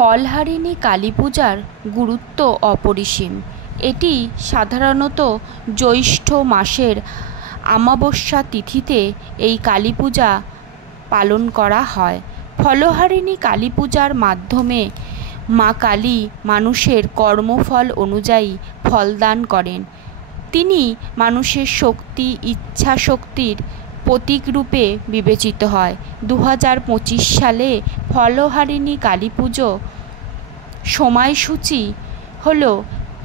ফলহারিণী কালী পূজার গুরুত্ব অপরিসীম। এটি সাধারণত জ্যৈষ্ঠ মাসের অমাবস্যা তিথিতে এই কালী পূজা পালন করা হয়। ফলহারিণী কালী পূজার মাধ্যমে মা কালী মানুষের কর্মফল অনুযায়ী ফলদান করেন। তিনি মানুষের শক্তি, ইচ্ছা শক্তির প্রতীকরূপে বিবেচিত হয়। 2025 সালে ফলহারিণী কালী পুজো সময়সূচি হল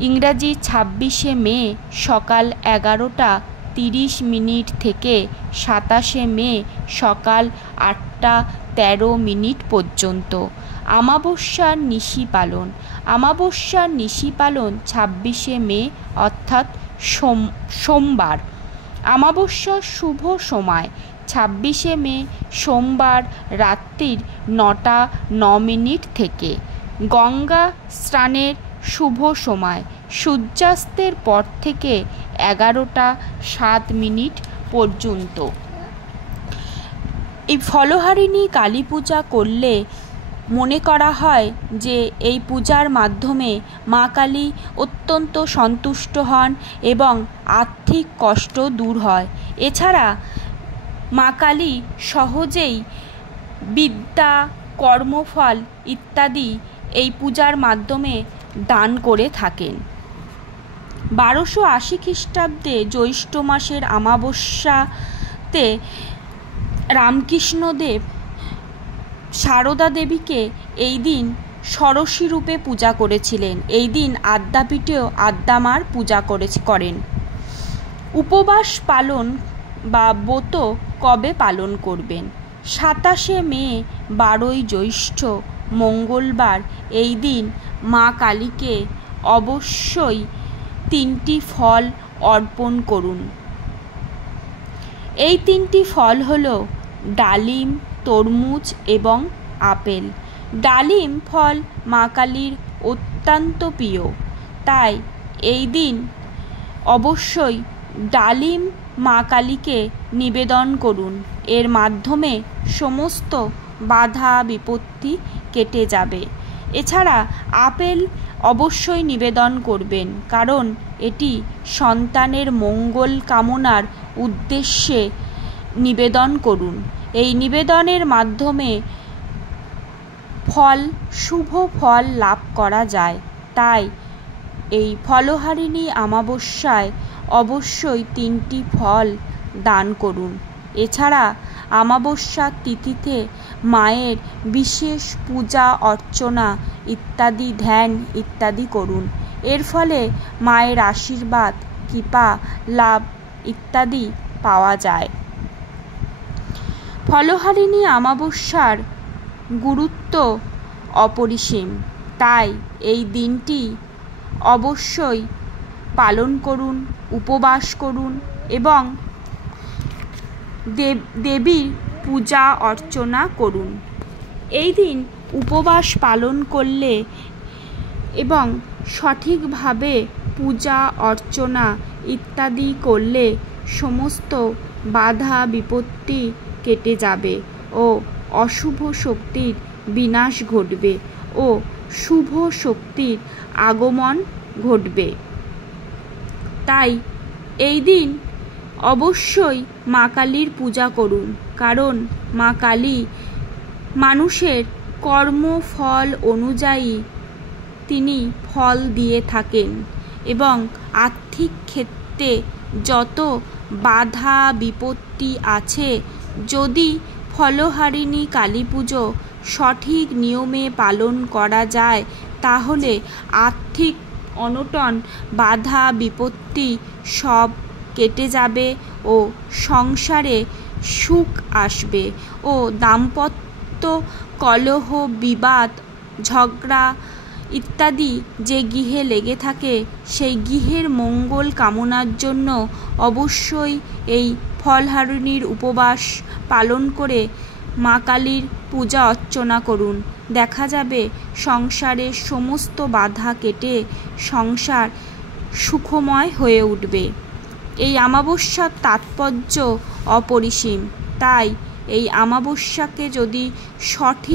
ইংরাজি 26শে মে সকাল 11:30 থেকে 27শে মে সকাল 8:13 পর্যন্ত। অমাবস্যার নিশি পালন। অমাবস্যার নিশি পালন 26শে মে অর্থাৎ সোমবার। অমাবস্যার শুভ সময় 26শে মে সোমবার রাত্রির 9:09 থেকে। গঙ্গা স্নানের শুভ সময় সূর্যাস্তের পর থেকে 11:07 পর্যন্ত। এই ফলহারিণী কালী পূজা করলে মনে করা হয় যে এই পূজার মাধ্যমে মা কালী অত্যন্ত সন্তুষ্ট হন এবং আর্থিক কষ্ট দূর হয়। এছাড়া মা কালী সহজেই বিদ্যা, কর্মফল ইত্যাদি এই পূজার মাধ্যমে দান করে থাকেন। 1280 খ্রিস্টাব্দে জ্যৈষ্ঠ মাসের অমাবস্যাতে রামকৃষ্ণদেব সারদা দেবীকে এই দিন ষোড়শী রূপে পূজা করেছিলেন। এই দিন আদ্যাপীঠেও আদ্যামার পূজা করেন। উপবাস পালন বা ব্রত কবে পালন করবেন? 27শে মে 12ই জ্যৈষ্ঠ মঙ্গলবার। এই দিন মা কালীকে অবশ্যই 3টি ফল অর্পণ করুন। এই 3টি ফল হল ডালিম, তরমুজ এবং আপেল। ডালিম ফল মা কালীর অত্যন্ত প্রিয়, তাই এই দিন অবশ্যই ডালিম মা কালীকে নিবেদন করুন। এর মাধ্যমে সমস্ত বাধা বিপত্তি কেটে যাবে। এছাড়া আপেল অবশ্যই নিবেদন করবেন, কারণ এটি সন্তানের মঙ্গল কামনার উদ্দেশ্যে নিবেদন করুন। এই নিবেদনের মাধ্যমে শুভ ফল লাভ করা যায়। তাই এই ফলহারিণী অমাবস্যায় অবশ্যই 3টি ফল দান করুন। এছাড়া অমাবস্যার তিথিতে মায়ের বিশেষ পূজা অর্চনা ইত্যাদি, ধ্যান ইত্যাদি করুন। এর ফলে মায়ের আশীর্বাদ, কৃপা লাভ ইত্যাদি পাওয়া যায়। ফলহারিণী অমাবস্যার গুরুত্ব অপরিসীম, তাই এই দিনটি অবশ্যই পালন করুন, উপবাস করুন এবং দেবীর পূজা অর্চনা করুন। এই দিন উপবাস পালন করলে এবং সঠিকভাবে পূজা অর্চনা ইত্যাদি করলে সমস্ত বাধা বিপত্তি কেটে যাবে ও অশুভ শক্তির বিনাশ ঘটবে ও শুভ শক্তির আগমন ঘটবে। তাই এই দিন অবশ্যই মা কালীর পূজা করুন, কারণ মা কালী মানুষের কর্মফল অনুযায়ী তিনি ফল দিয়ে থাকেন এবং আর্থিক ক্ষেত্রে যত বাধা বিপত্তি আছে, যদি ফলহারিণী কালী পুজো সঠিক নিয়মে পালন করা যায় তাহলে আর্থিক অনটন, বাধা বিপত্তি সব কেটে যাবে ও সংসারে সুখ আসবে ও দাম্পত্য কলহ, বিবাদ, ঝগড়া ইত্যাদি যে গৃহে লেগে থাকে সেই গৃহের মঙ্গল কামনার জন্য অবশ্যই এই ফলহারিণীর উপবাস পালন করে মা কালীর পূজা অর্চনা করুন। দেখা যাবে সংসারের সমস্ত বাধা কেটে সংসার সুখময় হয়ে উঠবে। এই অমাবস্যার তাৎপর্য অপরিসীম, তাই এই অমাবস্যাকে যদি সঠিক